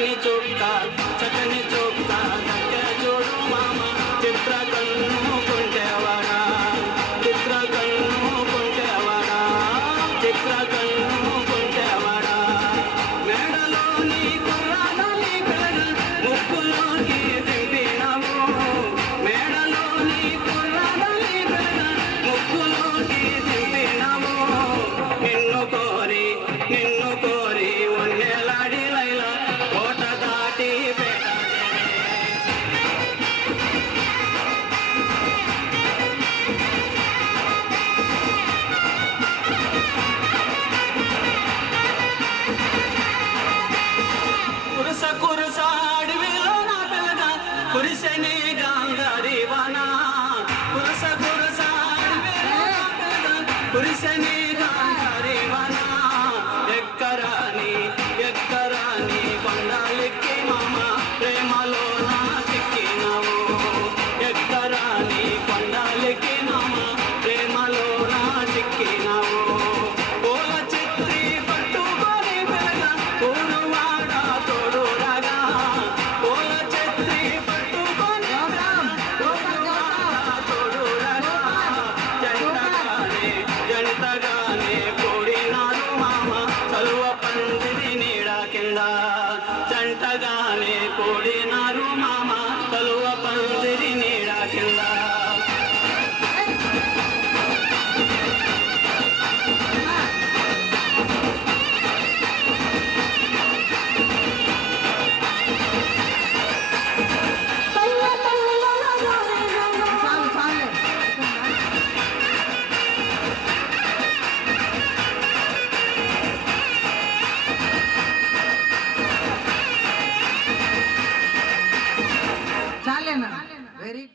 dicho குருசனே Gandhari வானா குரச குரசா குருசனே